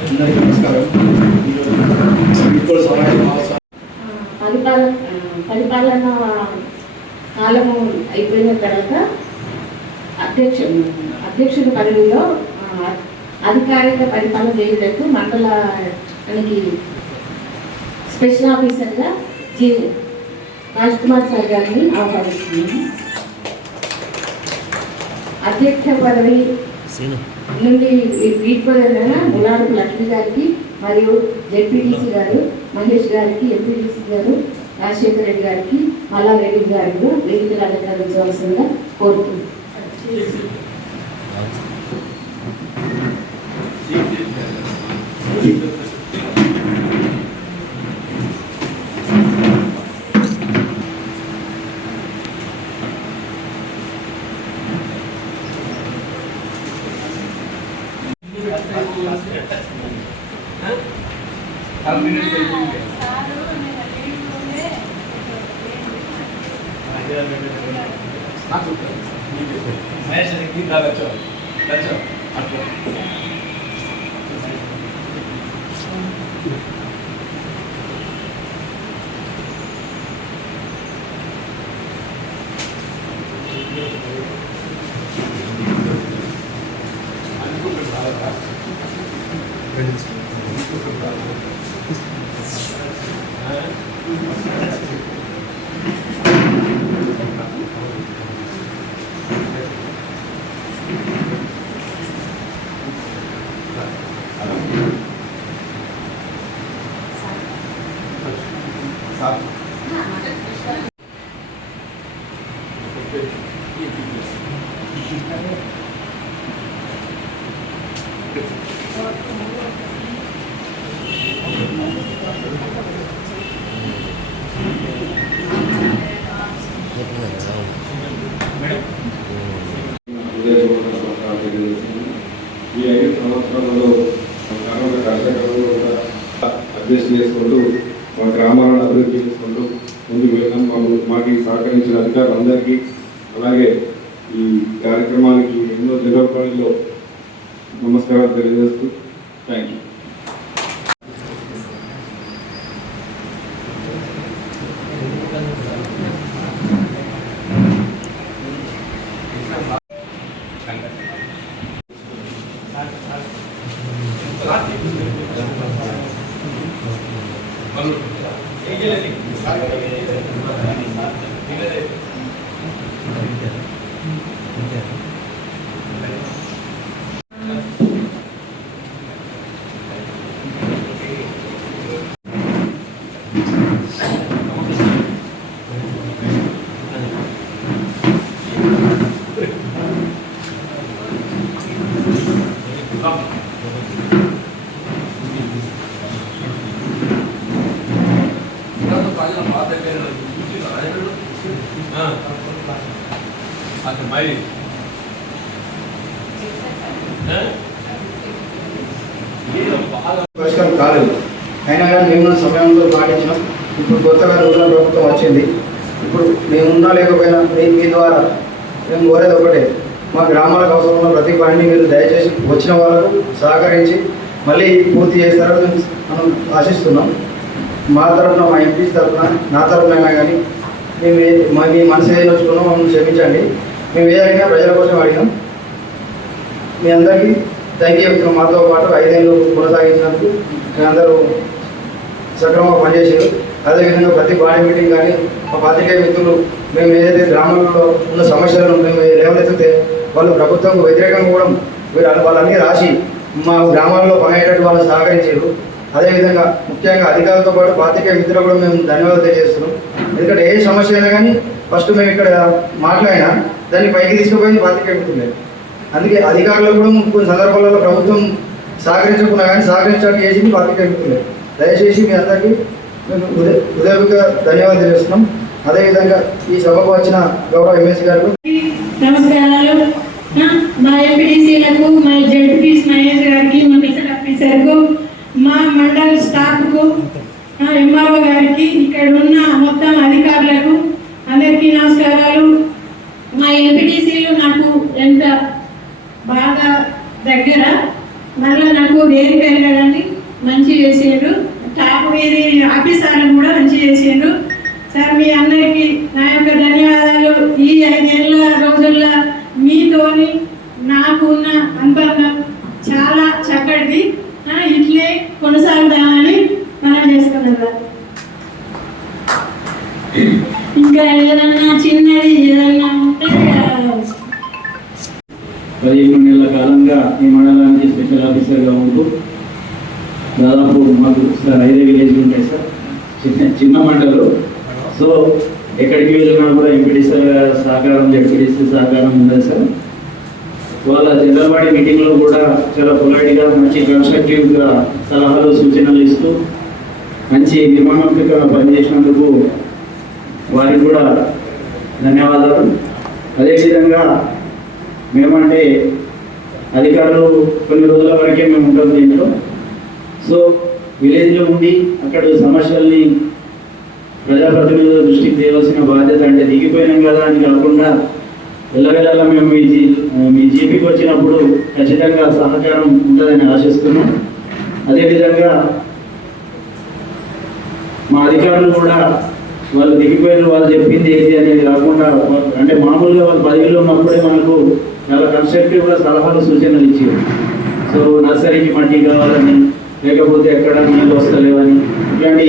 అందరికీ నమస్కారం. పరిపాలన పరిపాలన కాలము అయిపోయిన తర్వాత అధ్యక్ష అధ్యక్షుడి పదవిలో అధికారిక పరిపాలన చేయుటకు మండలానికి స్పెషల్ ఆఫీసర్గా జి రాజ్ కుమార్ సార్ గారిని ఆహ్వానిస్తున్నాను. అధ్యక్ష పదవి నుండి వీడ్కోదైన ములాడు లక్ష్మి గారికి మరియు జెడ్పీటీసీ గారు మహేష్ గారికి ఎంపీటీసీ గారు రాజశేఖర రెడ్డి గారికి మల్లారెడ్డి గారికి వేదికలు అలంకరించవలసిందిగా కోరుతున్నాను. ఉదయపూర్వక సంవత్సరాలు తెలియజేస్తుంది ఈ ఐదు సంవత్సరాలలో కరోనా కష్టకాలంలో కూడా అడ్జస్ట్ చేసుకుంటూ మా గ్రామాలను అభివృద్ధి చేసుకుంటూ ముందుకు వెళ్ళడం మమ్మల్ని మాకు సహకరించిన అధికారులందరికీ అలాగే ఈ కార్యక్రమానికి ఎన్నో జిల్లాలో నమస్కారాలు తెలియజేస్తూ థ్యాంక్ యూ మరి పరిష్కారం కాలేదు. అయినా కానీ మేము సమయంలో పాటించినాం. ఇప్పుడు కొత్తగా నూతన ప్రభుత్వం వచ్చింది. ఇప్పుడు మేమున్నా లేకపోయినా మీ మీ ద్వారా మేము కోరేది ఒకటే. మా గ్రామాలకు అవసరం ఉన్న ప్రతి పనిని మీరు దయచేసి వచ్చిన వాళ్ళకు సహకరించి మళ్ళీ పూర్తి చేస్తారని మనం ఆశిస్తున్నాం. మా తరఫున మా ఎంపీ తరఫున నా తరఫునైనా కానీ మేము ఏ మా మీ మనసు ఏదైనా వచ్చుకున్నాం మమ్మల్ని క్షమించండి. మేము ఏ అడిగినా ప్రజల కోసం అడిగాం మీ అందరికీ థ్యాంక్ మాతో పాటు ఐదేళ్ళు కొనసాగించినందుకు అందరూ సక్రమంగా పనిచేశారు. అదేవిధంగా ప్రతి బాడీ మీటింగ్ కానీ మా పాత్రికేయ మిత్రులు మేము ఏదైతే గ్రామంలో ఉన్న సమస్యలను మేము లేవనెత్తితే వాళ్ళు ప్రభుత్వంకు వ్యతిరేకంగా కూడా వీరు వాళ్ళన్నీ రాసి మా గ్రామాల్లో పనిచేటట్టు వాళ్ళు సహకరించారు. అదేవిధంగా ముఖ్యంగా అధికారులతో పాటు పాత్రికేయ మిత్రులు కూడా మేము ధన్యవాదాలు తెలియజేస్తున్నాం. ఎందుకంటే ఏ సమస్య అయినా కానీ ఫస్ట్ మేము ఇక్కడ మాట్లాడినా దాన్ని పైకి తీసుకుపోయింది పాత్రికేయ మిత్రులే. అందుకే అధికారులు కూడా కొన్ని సందర్భాలలో ప్రభుత్వం సహకరించకుండా కానీ సహకరించడానికి చేసి పార్టీ మిత్రులే దయచేసి మీ అందరికీ మేము హృదయ హృదయపూర్వక ధన్యవాదాలు తెలియజేస్తున్నాం అదేవిధంగా ఈ సభకు వచ్చిన గౌరవ ఎంఎస్ గారు నమస్కారాలు. మా ఎంపీడీసీలకు మా జడ్పీస్ మహేష్ గారికి మా మిషన్ ఆఫీసర్కు మా మండల స్టాఫ్కు ఎంఆర్ఓ గారికి ఇక్కడ ఉన్న మొత్తం అధికారులకు అందరికీ నమస్కారాలు. మా ఎంపీటీసీలు నాకు ఎంత బాగా దగ్గర. మళ్ళీ నాకు వేరు పెరగడానికి మంచి చేసిండు. టాప్ ఇది ఆఫీసర్లు కూడా మంచి చేసిండు. సార్ మీ అందరికీ నా యొక్క ధన్యవాదాలు. ఈ ఐదేళ్ళ రోజుల్లో మీతోని నాకు ఉన్న అనుబంధం చాలా చక్కటిది. ఇట్లే కొనసాగుదామని మనం చేసుకున్నాం ఇంకా ఏదన్నా చిన్నది ఏదన్నా పదిహేను నెలల కాలంగా ఈ మండలానికి స్పెషల్ ఆఫీసర్గా ఉంటూ దాదాపు మాకు సార్ ఐదే విలేజ్లు ఉంటాయి సార్. చిన్న చిన్న మండలు. సో ఎక్కడికి వెళ్ళినా కూడా ఎంపీటీ సార్ సహకారం జడ్పీటీసీ సహకారం ఉండదు సార్. వాళ్ళ జనరల్ బాడీ మీటింగ్లో కూడా చాలా పొలైట్గా మంచి కన్స్ట్రక్టివ్గా సలహాలు సూచనలు ఇస్తూ మంచి నిర్మాణాత్మకంగా పనిచేసినందుకు వారికి కూడా ధన్యవాదాలు. అదేవిధంగా మేమంటే అధికారులు కొన్ని రోజుల వరకే మేము ఉంటాం దీంట్లో. సో విలేజ్లో ఉండి అక్కడ సమస్యల్ని ప్రజాప్రతినిధుల దృష్టికి తేవాల్సిన బాధ్యత అంటే దిగిపోయినాం కదా అని కాకుండా వెళ్ళవెళ్ళ మేము మీ జీ మీ జీపీకి వచ్చినప్పుడు ఖచ్చితంగా సహకారం ఉంటుందని ఆశిస్తున్నాం. అదేవిధంగా మా అధికారులు కూడా వాళ్ళు దిగిపోయిన వాళ్ళు చెప్పింది ఏంటి అనేది కాకుండా అంటే మామూలుగా వాళ్ళు పదవిలో ఉన్నప్పుడే మనకు చాలా కన్స్ట్రక్టివ్గా సలహాలు సూచనలు ఇచ్చారు సో నర్సరీకి మట్టి కావాలని లేకపోతే ఎక్కడ నీళ్ళు వస్తలేవని ఇట్లాంటి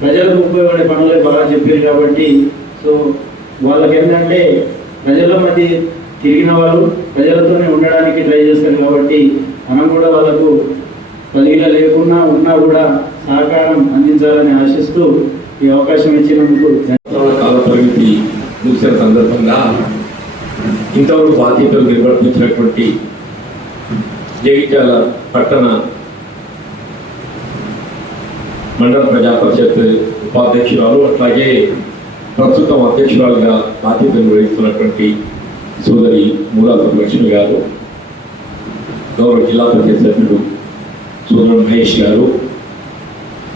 ప్రజలకు ఉపయోగపడే పనులే బాగా చెప్పారు కాబట్టి సో వాళ్ళకి ఏంటంటే ప్రజల మధ్య తిరిగిన వాళ్ళు ప్రజలతోనే ఉండడానికి ట్రై చేస్తారు కాబట్టి మనం కూడా వాళ్ళకు పదవిలో లేకున్నా ఉన్నా కూడా సహకారం అందించాలని ఆశిస్తూ ఈ అవకాశం ఇచ్చినందుకు ధన్యవాదాలు. కాల పరిమితి ముగిసిన సందర్భంగా ఇంతవరకు బాధ్యతలు నిర్వర్తించినటువంటి జగిత్యాల పట్టణ మండల ప్రజాపరిషత్ ఉపాధ్యక్షురాలు అట్లాగే ప్రస్తుతం అధ్యక్షురాలుగా బాధ్యతలు నిర్వహిస్తున్నటువంటి సోదరి మూలాపూర్ లక్ష్మి గారు గౌరవ జిల్లా పరిషత్ సభ్యుడు సోదరుడు మహేష్ గారు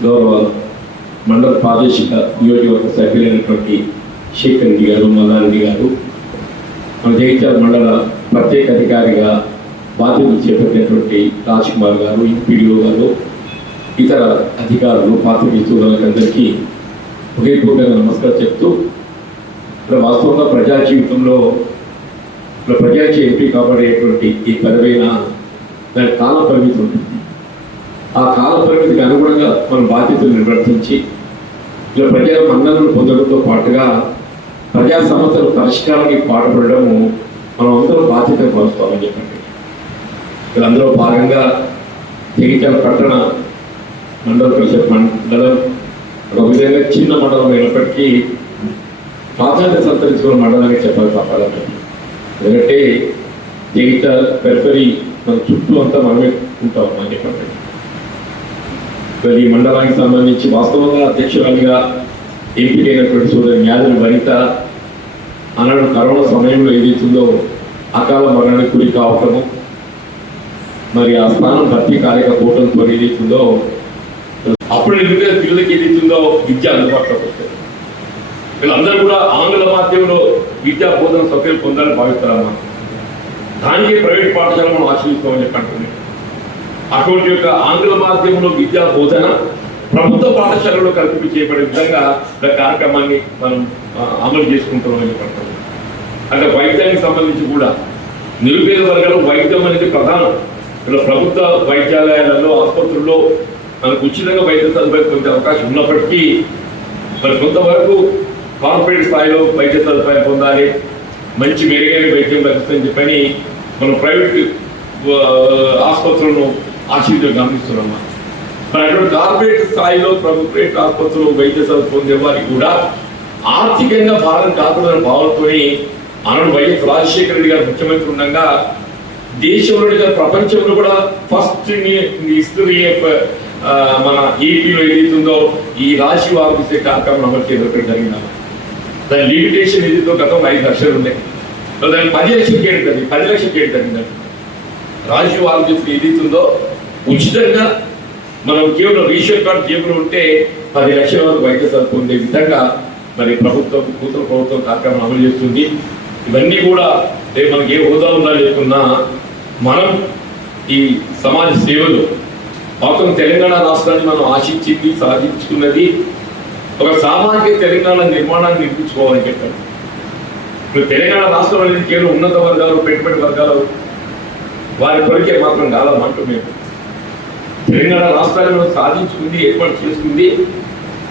గౌరవ మండల ప్రాదేశిక నియోజకవర్గ సభ్యులైనటువంటి శేఖర్ రెడ్డి గారు మల్లారెడ్డి గారు మన జగిత్యాల మండల ప్రత్యేక అధికారిగా బాధ్యతలు చేపట్టినటువంటి రాజ్ కుమార్ గారు ఎంపీడీఓ గారు ఇతర అధికారులు పాత్రికేయులకు అందరికీ హృదయపూర్వకంగా నమస్కారం చెప్తూ ఇక్కడ వాస్తవంగా ప్రజా జీవితంలో ఇక్కడ ప్రజలకి ఎంపీ కాబడేటువంటి ఈ పదవైన దాని కాల పరిమితి ఉంటుంది. ఆ కాల పరిమితికి అనుగుణంగా మన బాధ్యతలు నిర్వర్తించి ఇలా ప్రజల మన్ననలు పొందడంతో పాటుగా ప్రజా సమస్యల పరిష్కారానికి పాటుపడము మనం అందరూ బాధ్యత పంచుకోవాలని చెప్పండి. వీళ్ళందరూ భాగంగా జగిత్యాల పట్టణ మండల పరిషత్ మండలం ఒక విధంగా చిన్న మండలం అయినప్పటికీ ప్రాధాన్యత సంతరించుకున్న మండలంగా చెప్పాలి తప్పాలని ఎందుకంటే జగిత్యాల పెరిఫరీ మన చుట్టూ అంతా మనమే ఉంటాం అని చెప్పండి. మరి ఈ మండలానికి సంబంధించి వాస్తవంగా అధ్యక్షురాలిగా ఎంపికైనటువంటి సోదరి న్యాదులు వనిత ఆనాడు కరోనా సమయంలో ఏదైతుందో అకాల మరణానికి గురి కావటము. మరి ఆ స్థానం భర్తీ కాలేకపోవడంతో ఏదైతుందో అప్పుడు నిరుపేద పిల్లలకి ఏదైతుందో విద్య అందుబాటులోకి వస్తుంది వీళ్ళందరూ కూడా ఆంగ్ల మాధ్యమంలో విద్యా బోధన సౌకర్యం పొందాలని భావిస్తారమ్మా. దానికి ప్రైవేట్ పాఠశాల మనం ఆశ్రయిస్తామని చెప్పి అంటున్నాయి అటువంటి యొక్క ఆంగ్ల మాధ్యమంలో విద్యా బోధన ప్రభుత్వ పాఠశాలలో కల్పింపు చేయబడే విధంగా కార్యక్రమాన్ని మనం అమలు చేసుకుంటామని చెప్పంటాం అంటే వైద్యానికి సంబంధించి కూడా నిరుపేద వర్గాలు వైద్యం అనేది ప్రధానం. ఇలా ప్రభుత్వ వైద్యాలయాలలో ఆసుపత్రుల్లో మనకు ఉచితంగా వైద్య సదుపాయం పొందే అవకాశం ఉన్నప్పటికీ మరి కొంతవరకు కార్పొరేట్ స్థాయిలో వైద్య సదుపాయం పొందాలి మంచి మెరుగైన వైద్యం లభిస్తుందని చెప్పని మనం ప్రైవేట్ ఆసుపత్రులను ఆశీర్వాదం గమనిస్తున్నాం అటువంటి కార్పొరేట్ స్థాయిలో ప్రైవేట్ ఆసుపత్రులు వైద్య సేవలు పొందే వారికి కూడా ఆర్థికంగా భారం కాకుండా భావంతో ఆనాడు వైఎస్ రాజశేఖర రెడ్డి గారు ముఖ్యమంత్రి ఉండగా దేశంలో ప్రపంచంలో కూడా ఫస్ట్ హిస్టరీ మన ఏపీలో ఏదైతుందో ఈ రాశి వాపిసే కార్యక్రమం అమలు చేయడం జరిగింది. దాని లిమిటేషన్ ఏదైతే గతంలో ఐదు లక్షలు ఉన్నాయి. సో దాన్ని పది లక్షలు చేయడం జరిగింది పది లక్షలు చేయడం రాజీవ్ ఆరోగ్యశ్రీ ఏదైతుందో ఉచితంగా మనం కేవలం రీషన్ కార్డు జేబులో ఉంటే పది లక్షల వరకు వైద్య సరుకు ఉండే విధంగా మరి ప్రభుత్వం కూతురు ప్రభుత్వం కార్యక్రమం అమలు చేస్తుంది. ఇవన్నీ కూడా రేపు మనకి ఏ హోదా ఉందా లేకున్నా మనం ఈ సమాజ సేవలు మొత్తం తెలంగాణ రాష్ట్రాన్ని మనం ఆశించింది సాధించుకున్నది ఒక సామాజిక తెలంగాణ నిర్మాణాన్ని నిర్మించుకోవాలని చెప్పారు ఇప్పుడు తెలంగాణ రాష్ట్రం అనేది కేవలం ఉన్నత వర్గాలు పెట్టుబడి వర్గాలు వారి కొరికే మాత్రం కాదమంటూ మేము తెలంగాణ రాష్ట్రాలను సాధించుకుంది ఏర్పాటు చేసుకుంది.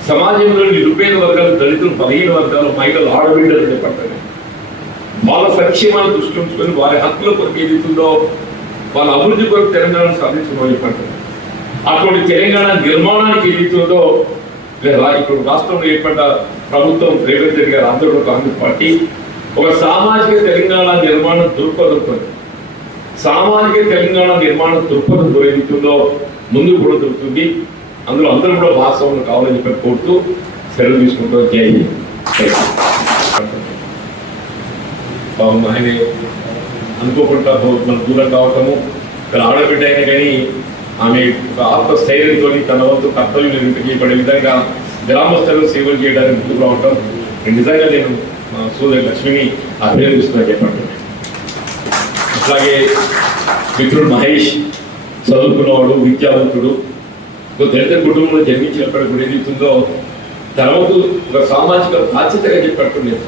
సమాజంలోని నిరుపేద వర్గాలు దళితులు బలహీన వర్గాలు మహిళలు ఆడబిడ్డలు చేపట్టాలి వాళ్ళ సంక్షేమాన్ని దృష్టి ఉంచుకొని వారి హక్కుల కొరకు ఏదైతుందో వాళ్ళ అభివృద్ధి కొరకు తెలంగాణను సాధించడం చెప్పంటారు అటువంటి తెలంగాణ నిర్మాణానికి ఏదైతుందో లేదా ఇప్పుడు రాష్ట్రంలో ఏర్పడ్డ ప్రభుత్వం రేవంత్ రెడ్డి గారు అందరూ కాంగ్రెస్ పార్టీ ఒక సామాజిక తెలంగాణ నిర్మాణ దృక్పథంతో సామాజిక తెలంగాణ నిర్మాణ దృక్పథం ఏదైతుందో ముందుకు కూడా దొరుకుతుంది. అందులో అందరూ కూడా భాగస్వాములు కావాలని చెప్పి కోరుతూ సెలవు తీసుకుంటూ జై ఆయన అనుకోకుండా మన దూరం కావటము. ఇక్కడ ఆడబిడ్డ అయినా కానీ ఆమె ఆత్మస్థైర్యంతో తన వంతు కర్తవ్యం నిర్వహించబడే విధంగా గ్రామస్తులు సేవలు చేయడానికి ముందుకు రావటం. నిజంగా నేను మా సోదరి లక్ష్మిని అభినందిస్తున్నా చెప్పండి. అట్లాగే మిత్రుడు మహేష్ చదువుకున్నవాడు విద్యావంతుడు. ఒక దళిత కుటుంబంలో జన్మించినప్పటికి కూడా ఏదైతుందో తనకు ఒక సామాజిక బాధ్యతగా చెప్పట్టులేదు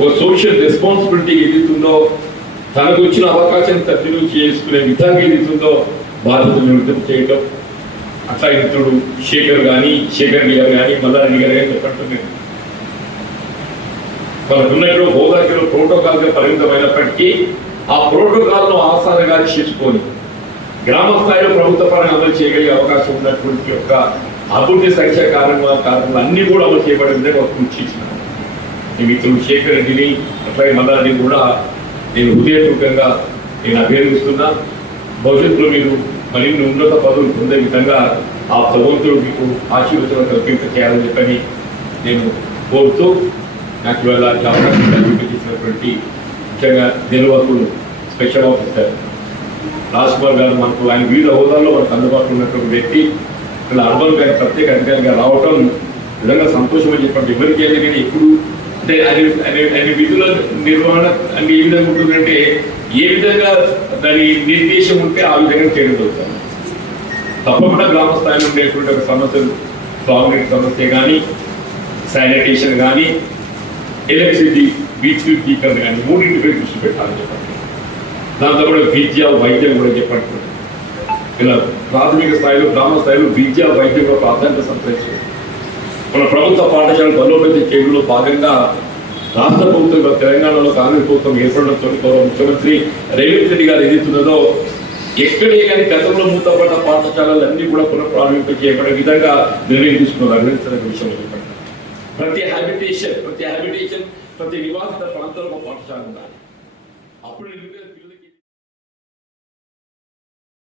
ఒక సోషల్ రెస్పాన్సిబిలిటీ ఏదైతుందో తనకు వచ్చిన అవకాశం సద్వినియోగం చేసుకునే విధంగా ఏదైతుందో బాధ్యతలు నివృత్తి చేయటం. అట్లా మిత్రుడు శేఖర్ కానీ శేఖర్ గారు కానీ మల్లారెడ్డి గారు కానీ చెప్పట్టులేదు వాళ్ళకున్నట్లు హోదాకి ప్రోటోకాల్గా పరిమితమైనప్పటికీ ఆ ప్రోటోకాల్ను ఆసానగా చేసుకొని గ్రామ స్థాయిలో ప్రభుత్వ పరంగా అమలు చేయగలిగే అవకాశం ఉన్నటువంటి యొక్క అభివృద్ధి సంఖ్య కారణంగా కారణాలు అన్ని కూడా అమలు చేయబడే విధంగా ఒక కృషి చేసినారు ఈ మిత్రుడు శేఖర్ రెడ్డిని అట్లాగే మల్లారెడ్డిని కూడా నేను హృదయపూర్వకంగా నేను అభినందిస్తున్నా. భవిష్యత్తులో మీరు మరిన్ని ఉన్నత పదవులు పొందే విధంగా ఆ భగవంతుడు మీకు ఆశీర్వచనం కల్పింప చేయాలని చెప్పని నేను కోరుతూ నాకు ఇవాళ ఈ అవకాశం కల్పించేసినటువంటి ముఖ్యంగా నిర్వాహకులు స్పెషల్ ఆఫీసర్ రాజ్ కుమార్ గారు మనకు ఆయన వివిధ హోదాల్లో మనకు అందుబాటులో ఉన్నటువంటి వ్యక్తి ఇలా అర్బన్ గారి ప్రత్యేక అధికారిగా రావటం నిజంగా సంతోషం అని చెప్పండి ఎవరికి అయినా కానీ ఇప్పుడు అంటే ఆయన ఆయన- విధుల నిర్వహణ అంటే ఏ విధంగా ఉంటుందంటే ఏ విధంగా దాని నిర్దేశం ఉంటే ఆ విధంగా చేయడం జరుగుతుంది. తప్పకుండా గ్రామ స్థాయిలో ఉండేటువంటి ఒక సమస్యలు తాగునీటి సమస్య కానీ శానిటేషన్ కానీ ఎలక్ట్రిసిటీ విద్యుద్దీకరణ కానీ మూడింటిపై దృష్టి పెట్టాలని చెప్పండి దాంతో కూడా విద్య వైద్యం కూడా చెప్పండి ఇలా ప్రాథమిక స్థాయిలో గ్రామ స్థాయిలో విద్య వైద్యం కూడా ప్రాధాన్యత సంతరించారు మన ప్రభుత్వ పాఠశాల బలోపేత చేయడంలో భాగంగా రాష్ట్ర ప్రభుత్వం తెలంగాణలో కాంగ్రెస్ ప్రభుత్వం ఏర్పడడంతో గౌరవ ముఖ్యమంత్రి రేవంత్ రెడ్డి గారు ఎదుగుతున్నదో ఎక్కడే కానీ గతంలో మూతపడ్డ పాఠశాలలన్నీ కూడా పునఃప్రారంభింప చేయబడే విధంగా నిర్ణయం తీసుకున్నారు అభినందించిన విషయం చెప్పండి ప్రతి హ్యాబిటేషన్ ప్రతి హ్యాబిటేషన్ ప్రతి నివాసిత ప్రాంతంలో పాఠశాల ఉండాలి. అప్పుడు